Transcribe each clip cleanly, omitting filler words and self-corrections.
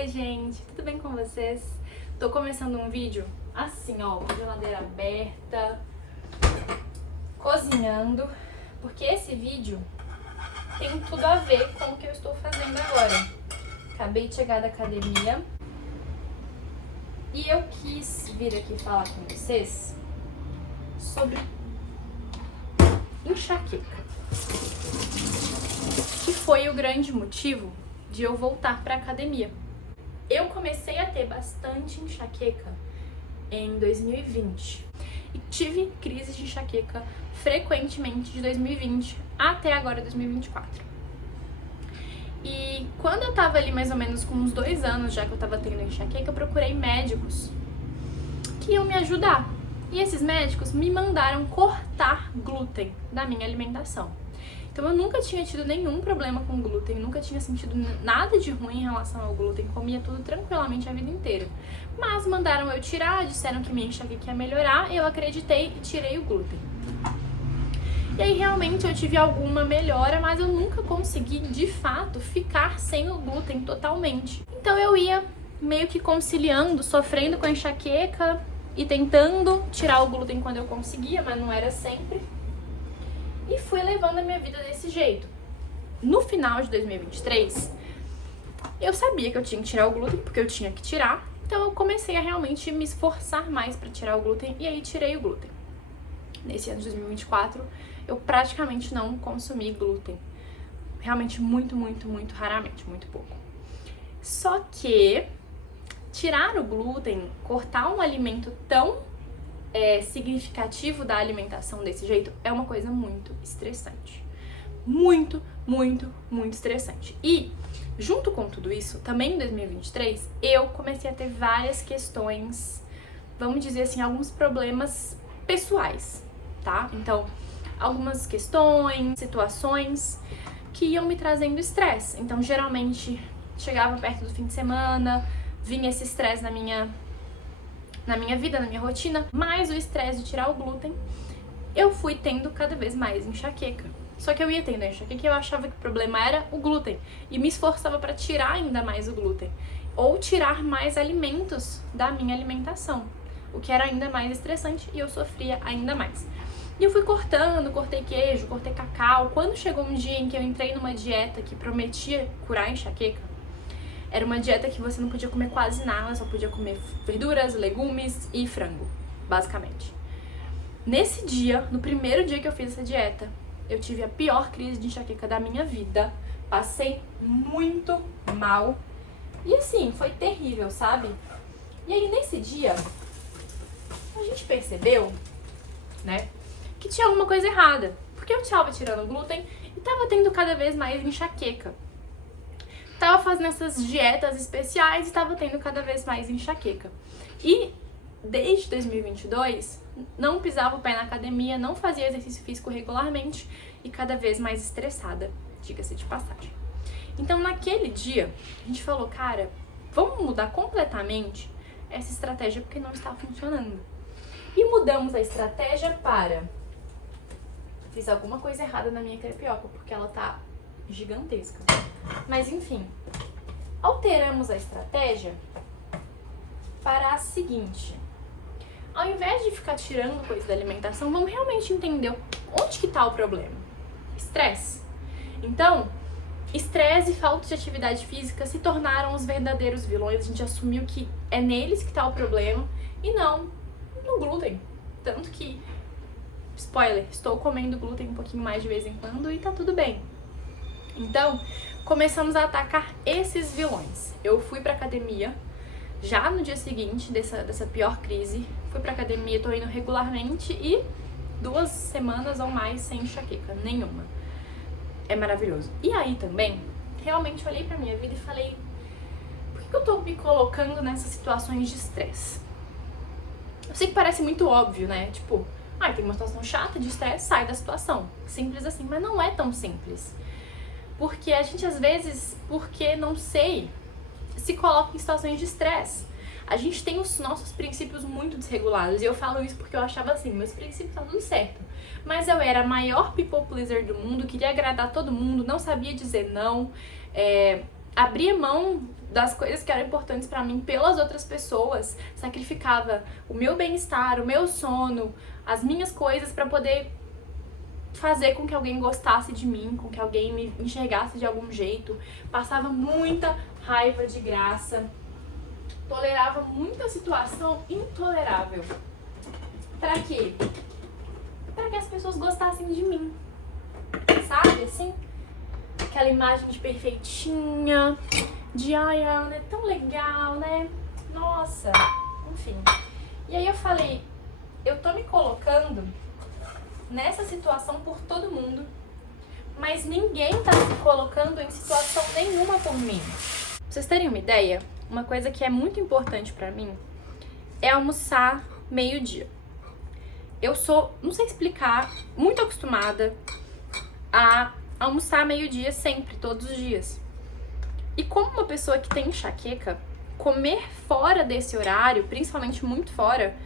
Oiê, gente! Tudo bem com vocês? Tô começando um vídeo assim, ó, com a geladeira aberta, cozinhando, porque esse vídeo tem tudo a ver com o que eu estou fazendo agora. Acabei de chegar da academia e eu quis vir aqui falar com vocês sobre enxaqueca, que foi o grande motivo de eu voltar para academia. Eu comecei a ter bastante enxaqueca em 2020 e tive crises de enxaqueca frequentemente de 2020 até agora 2024. E quando eu tava ali mais ou menos com uns 2 anos já que eu tava tendo enxaqueca, eu procurei médicos que iam me ajudar. E esses médicos me mandaram cortar glúten da minha alimentação. Então eu nunca tinha tido nenhum problema com glúten, nunca tinha sentido nada de ruim em relação ao glúten, comia tudo tranquilamente a vida inteira. Mas mandaram eu tirar, disseram que minha enxaqueca ia melhorar, eu acreditei e tirei o glúten. E aí realmente eu tive alguma melhora, mas eu nunca consegui de fato ficar sem o glúten totalmente. Então eu ia meio que conciliando, sofrendo com a enxaqueca e tentando tirar o glúten quando eu conseguia, mas não era sempre. E fui levando a minha vida desse jeito. No final de 2023, eu sabia que eu tinha que tirar o glúten, porque eu tinha que tirar. Então eu comecei a realmente me esforçar mais para tirar o glúten e aí tirei o glúten. Nesse ano de 2024, eu praticamente não consumi glúten. Realmente muito raramente, muito pouco. Só que tirar o glúten, cortar um alimento tão significativo da alimentação desse jeito é uma coisa muito estressante. Muito estressante. E, junto com tudo isso, também em 2023, eu comecei a ter várias questões, vamos dizer assim, alguns problemas pessoais, tá? Então, algumas questões, situações que iam me trazendo estresse. Então, geralmente, chegava perto do fim de semana, vinha esse estresse na minha vida, na minha rotina, mais o estresse de tirar o glúten, eu fui tendo cada vez mais enxaqueca. Só que eu ia tendo enxaqueca e eu achava que o problema era o glúten e me esforçava para tirar ainda mais o glúten ou tirar mais alimentos da minha alimentação, o que era ainda mais estressante e eu sofria ainda mais. E eu fui cortei queijo, cortei cacau. Quando chegou um dia em que eu entrei numa dieta que prometia curar a enxaqueca, era uma dieta que você não podia comer quase nada, só podia comer verduras, legumes e frango, basicamente. Nesse dia, no primeiro dia que eu fiz essa dieta, eu tive a pior crise de enxaqueca da minha vida. Passei muito mal. E assim, foi terrível, sabe? E aí nesse dia, a gente percebeu, né, que tinha alguma coisa errada. Porque eu tava tirando o glúten e tava tendo cada vez mais enxaqueca. Tava fazendo essas dietas especiais e tava tendo cada vez mais enxaqueca. E desde 2022, não pisava o pé na academia, não fazia exercício físico regularmente e cada vez mais estressada, diga-se de passagem. Então naquele dia, a gente falou, cara, vamos mudar completamente essa estratégia porque não está funcionando. E mudamos a estratégia para... Fiz alguma coisa errada na minha crepioca, porque ela tá gigantesca. Mas enfim, alteramos a estratégia para a seguinte: ao invés de ficar tirando coisa da alimentação, vamos realmente entender onde que tá o problema. Estresse. Então, estresse e falta de atividade física se tornaram os verdadeiros vilões. A gente assumiu que é neles que tá o problema e não no glúten. Tanto que, spoiler, estou comendo glúten um pouquinho mais de vez em quando e tá tudo bem. Então, começamos a atacar esses vilões. Eu fui pra academia já no dia seguinte dessa pior crise. Fui pra academia, tô indo regularmente e 2 semanas ou mais sem enxaqueca nenhuma. É maravilhoso. E aí também, realmente olhei pra minha vida e falei, por que eu tô me colocando nessas situações de estresse? Eu sei que parece muito óbvio, né? Tipo, tem uma situação chata de estresse, sai da situação. Simples assim, mas não é tão simples. Porque a gente, às vezes, porque não sei, se coloca em situações de estresse. A gente tem os nossos princípios muito desregulados. E eu falo isso porque eu achava assim, meus princípios tá tudo certo. Mas eu era a maior people pleaser do mundo, queria agradar todo mundo, não sabia dizer não. abria mão das coisas que eram importantes pra mim pelas outras pessoas, sacrificava o meu bem-estar, o meu sono, as minhas coisas pra poder fazer com que alguém gostasse de mim, com que alguém me enxergasse de algum jeito. Passava muita raiva de graça, tolerava muita situação intolerável. Pra quê? Pra que as pessoas gostassem de mim, sabe, assim? Aquela imagem de perfeitinha, de ai, a Ana é tão legal, né? Nossa, enfim. E aí eu falei, eu tô me colocando nessa situação por todo mundo, mas ninguém tá se colocando em situação nenhuma por mim. Pra vocês terem uma ideia, uma coisa que é muito importante pra mim é almoçar meio-dia. Eu sou, não sei explicar, muito acostumada a almoçar meio-dia sempre, todos os dias. E como uma pessoa que tem enxaqueca, comer fora desse horário, principalmente muito fora,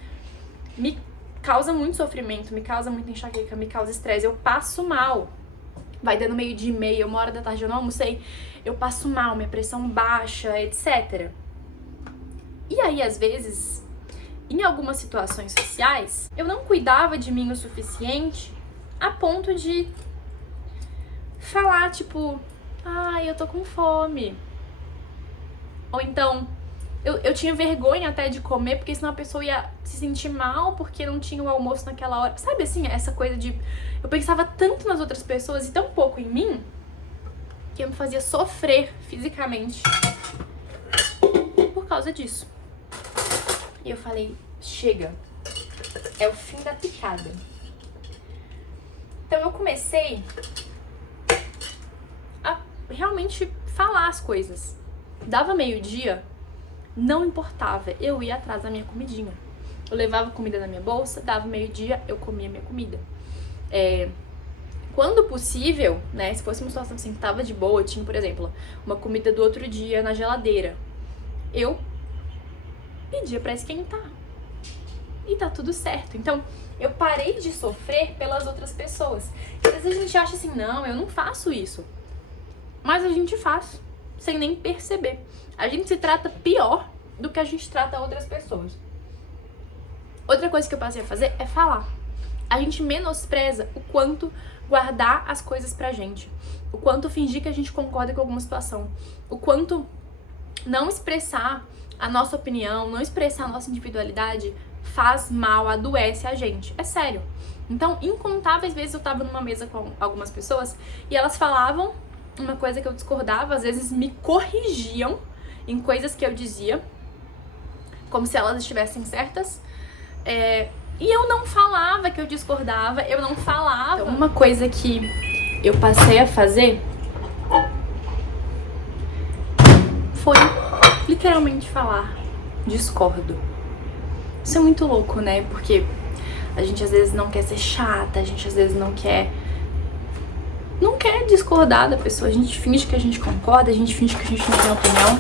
me causa muito sofrimento, me causa muita enxaqueca, me causa estresse. Eu passo mal. Vai dando meio-dia e meia, 1h da tarde eu não almocei, eu passo mal, minha pressão baixa, etc. E aí, às vezes, em algumas situações sociais, eu não cuidava de mim o suficiente a ponto de falar, tipo, ai, eu tô com fome. Ou então, eu tinha vergonha até de comer, porque senão a pessoa ia se sentir mal porque não tinha o almoço naquela hora. Sabe assim, essa coisa de... Eu pensava tanto nas outras pessoas e tão pouco em mim, que eu me fazia sofrer fisicamente por causa disso. E eu falei, chega, é o fim da picada. Então eu comecei a realmente falar as coisas. Dava meio-dia, não importava, eu ia atrás da minha comidinha. Eu levava comida na minha bolsa, dava meio-dia, eu comia minha comida. Quando possível, né, se fosse uma situação assim que tava de boa, tinha, por exemplo, uma comida do outro dia na geladeira, eu pedia pra esquentar. E tá tudo certo. Então, eu parei de sofrer pelas outras pessoas. E às vezes a gente acha assim, não, eu não faço isso. Mas a gente faz, sem nem perceber. A gente se trata pior do que a gente trata outras pessoas. Outra coisa que eu passei a fazer é falar. A gente menospreza o quanto guardar as coisas pra gente. O quanto fingir que a gente concorda com alguma situação. O quanto não expressar a nossa opinião, não expressar a nossa individualidade faz mal, adoece a gente. É sério. Então, incontáveis vezes eu tava numa mesa com algumas pessoas e elas falavam uma coisa que eu discordava, às vezes me corrigiam em coisas que eu dizia, como se elas estivessem certas. E eu não falava que eu discordava, eu não falava. Então, uma coisa que eu passei a fazer foi literalmente falar, discordo. Isso é muito louco, né? Porque a gente às vezes não quer ser chata, a gente às vezes não quer discordar da pessoa, a gente finge que a gente concorda, a gente finge que a gente não tem opinião,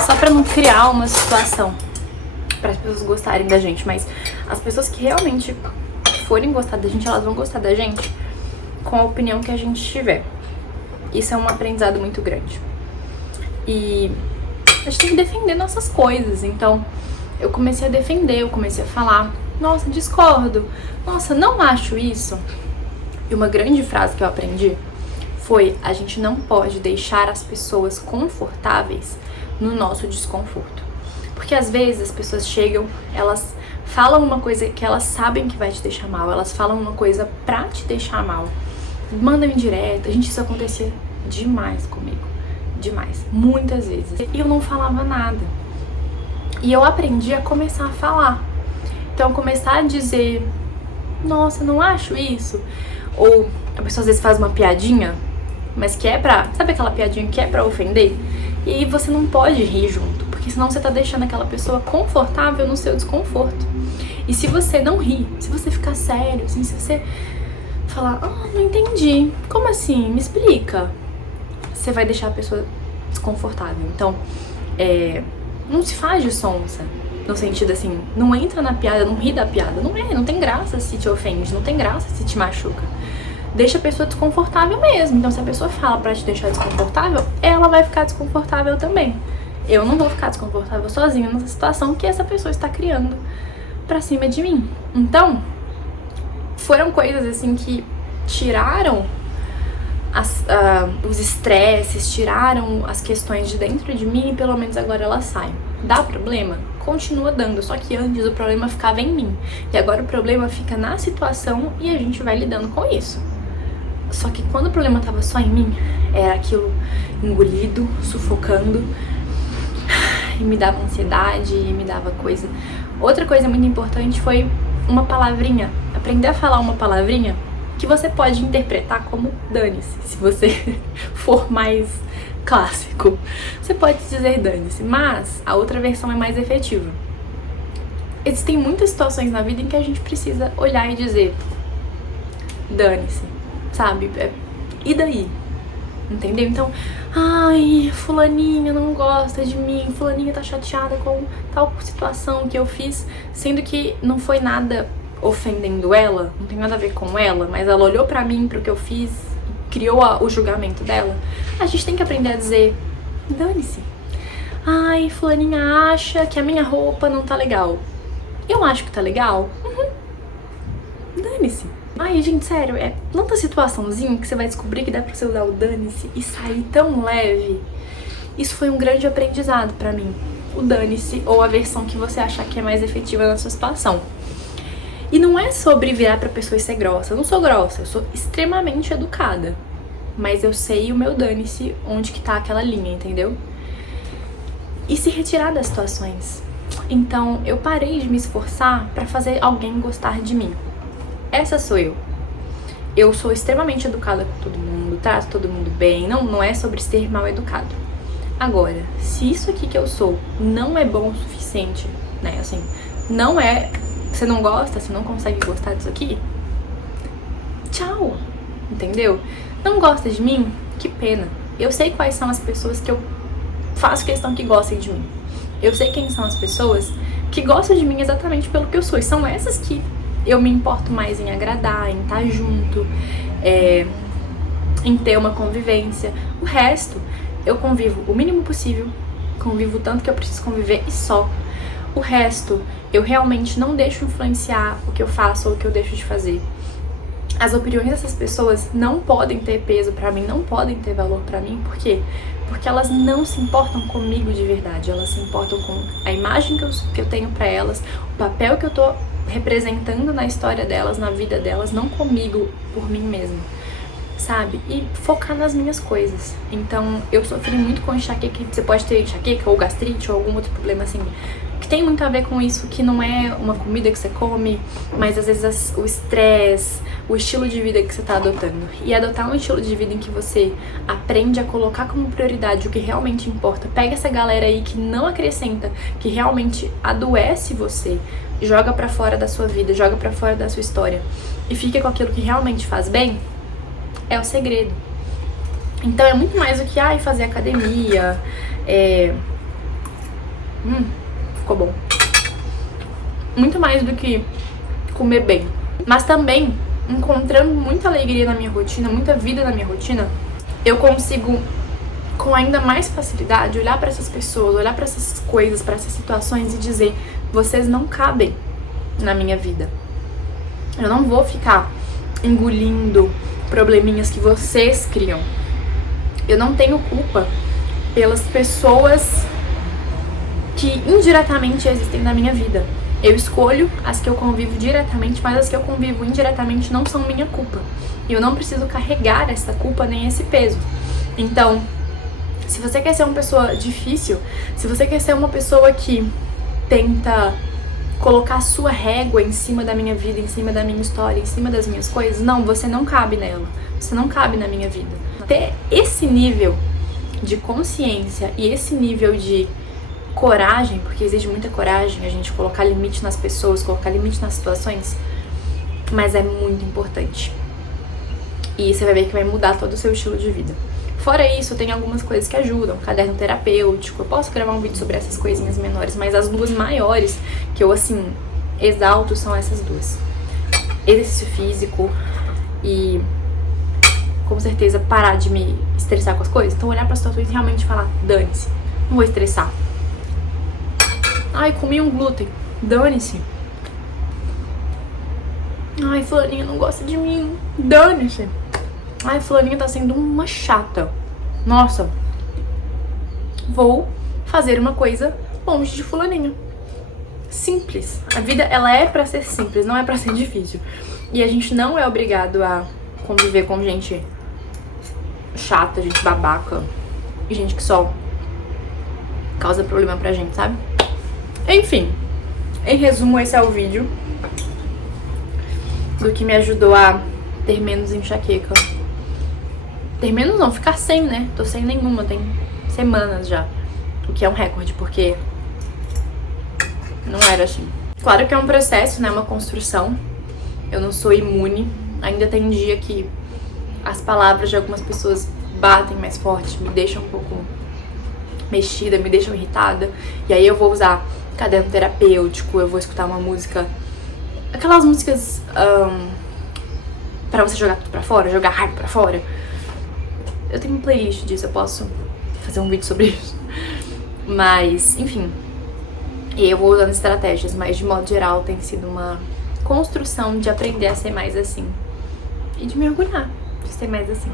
só pra não criar uma situação para as pessoas gostarem da gente. Mas as pessoas que realmente forem gostar da gente, elas vão gostar da gente com a opinião que a gente tiver. Isso é um aprendizado muito grande. E a gente tem que defender nossas coisas. Então eu comecei a defender, eu comecei a falar, nossa, discordo, nossa, não acho isso. E uma grande frase que eu aprendi foi, a gente não pode deixar as pessoas confortáveis no nosso desconforto. Porque às vezes as pessoas chegam, elas falam uma coisa que elas sabem que vai te deixar mal, elas falam uma coisa pra te deixar mal, mandam indireta. Gente, isso acontecia demais comigo, demais, muitas vezes. E eu não falava nada. E eu aprendi a começar a falar. Então, começar a dizer, nossa, não acho isso. Ou a pessoa às vezes faz uma piadinha, mas que é pra... Sabe aquela piadinha que é pra ofender? E aí você não pode rir junto, porque senão você tá deixando aquela pessoa confortável no seu desconforto. E se você não rir, se você ficar sério, assim, se você falar, não entendi, como assim? Me explica. Você vai deixar a pessoa desconfortável. Então, não se faz de sonsa. No sentido assim, não entra na piada, não ri da piada. Não tem graça se te ofende, não tem graça se te machuca. deixa a pessoa desconfortável mesmo. Então, se a pessoa fala pra te deixar desconfortável, ela vai ficar desconfortável também. Eu não vou ficar desconfortável sozinha nessa situação que essa pessoa está criando pra cima de mim. Então, foram coisas assim que tiraram os estresses, tiraram as questões de dentro de mim e pelo menos agora elas saem. Dá problema? Continua dando, só que antes o problema ficava em mim. E agora o problema fica na situação e a gente vai lidando com isso. Só que quando o problema tava só em mim, era aquilo engolido, sufocando, e me dava ansiedade, e me dava coisa. Outra coisa muito importante foi uma palavrinha. Aprender a falar uma palavrinha que você pode interpretar como dane-se, se você for mais clássico. Você pode dizer dane-se, mas a outra versão é mais efetiva. Existem muitas situações na vida em que a gente precisa olhar e dizer dane-se, sabe? E daí? Entendeu? Então, ai, fulaninha não gosta de mim, fulaninha tá chateada com tal situação que eu fiz, sendo que não foi nada ofendendo ela, não tem nada a ver com ela, mas ela olhou pra mim, pro que eu fiz, criou o julgamento dela. A gente tem que aprender a dizer dane-se. Ai, fulaninha acha que a minha roupa não tá legal. Eu acho que tá legal. Dane-se. Ai, gente, sério, é tanta situaçãozinha que você vai descobrir que dá pra você usar o dane-se e sair tão leve. Isso foi um grande aprendizado pra mim. O dane-se, ou a versão que você achar que é mais efetiva na sua situação. E não é sobre virar pra pessoa e ser grossa. Eu não sou grossa, eu sou extremamente educada. Mas eu sei o meu dane-se, onde que tá aquela linha, entendeu? E se retirar das situações. Então, eu parei de me esforçar pra fazer alguém gostar de mim. Essa sou eu. Eu sou extremamente educada com todo mundo, trato todo mundo bem, não é sobre ser mal educado. Agora, se isso aqui que eu sou não é bom o suficiente, né, assim, não é, você não gosta, você não consegue gostar disso aqui, tchau, entendeu? Não gosta de mim? Que pena. Eu sei quais são as pessoas que eu faço questão que gostem de mim. Eu sei quem são as pessoas que gostam de mim exatamente pelo que eu sou, e são essas que eu me importo mais em agradar, em estar junto, em ter uma convivência. O resto, eu convivo o mínimo possível, convivo tanto que eu preciso conviver e só. O resto, eu realmente não deixo influenciar o que eu faço ou o que eu deixo de fazer. As opiniões dessas pessoas não podem ter peso pra mim, não podem ter valor pra mim. Por quê? Porque elas não se importam comigo de verdade. Elas se importam com a imagem que eu tenho pra elas, o papel que eu tô representando na história delas, na vida delas, não comigo, por mim mesma, sabe? E focar nas minhas coisas. Então, eu sofri muito com enxaqueca. Você pode ter enxaqueca ou gastrite ou algum outro problema assim, que tem muito a ver com isso, que não é uma comida que você come, mas às vezes o estresse, o estilo de vida que você tá adotando. E adotar um estilo de vida em que você aprende a colocar como prioridade o que realmente importa. Pega essa galera aí que não acrescenta, que realmente adoece você, joga pra fora da sua vida, joga pra fora da sua história e fica com aquilo que realmente faz bem, é o segredo. Então é muito mais do que fazer academia, ficou bom. Muito mais do que comer bem. Mas também, encontrando muita alegria na minha rotina, muita vida na minha rotina, eu consigo, com ainda mais facilidade, olhar pra essas pessoas, olhar pra essas coisas, pra essas situações e dizer: vocês não cabem na minha vida. Eu não vou ficar engolindo probleminhas que vocês criam. Eu não tenho culpa pelas pessoas que indiretamente existem na minha vida. Eu escolho as que eu convivo diretamente, mas as que eu convivo indiretamente não são minha culpa. E eu não preciso carregar essa culpa nem esse peso. Então, se você quer ser uma pessoa difícil, se você quer ser uma pessoa que tenta colocar a sua régua em cima da minha vida, em cima da minha história, em cima das minhas coisas, não, você não cabe nela. Você não cabe na minha vida. Ter esse nível de consciência e esse nível de coragem, porque exige muita coragem a gente colocar limite nas pessoas, colocar limite nas situações, mas é muito importante. E você vai ver que vai mudar todo o seu estilo de vida. Fora isso, tem algumas coisas que ajudam, caderno terapêutico, eu posso gravar um vídeo sobre essas coisinhas menores, mas as duas maiores que eu, assim, exalto são essas duas. Exercício físico e com certeza, parar de me estressar com as coisas. Então, olhar para situações e realmente falar, dane-se, não vou estressar. Ai, comi um glúten, dane-se. Ai, fulaninha não gosta de mim, dane-se. Ai, fulaninha tá sendo uma chata. Nossa, vou fazer uma coisa longe de fulaninha. Simples. A vida, ela é pra ser simples, não é pra ser difícil. E a gente não é obrigado a conviver com gente chata, gente babaca e gente que só causa problema pra gente, sabe? Enfim, em resumo, esse é o vídeo do que me ajudou a ter menos enxaqueca. Ter menos não, ficar sem, né? Tô sem nenhuma, tem semanas já. O que é um recorde, porque não era assim. Claro que é um processo, né? Uma construção. Eu não sou imune. Ainda tem dia que as palavras de algumas pessoas batem mais forte, me deixam um pouco mexida, me deixam irritada. E aí eu vou usar caderno terapêutico, eu vou escutar uma música, aquelas músicas pra você jogar tudo pra fora, jogar raiva pra fora. Eu tenho uma playlist disso, eu posso fazer um vídeo sobre isso. Mas, enfim, e eu vou usando estratégias, mas de modo geral tem sido uma construção de aprender a ser mais assim. E de me orgulhar de ser mais assim.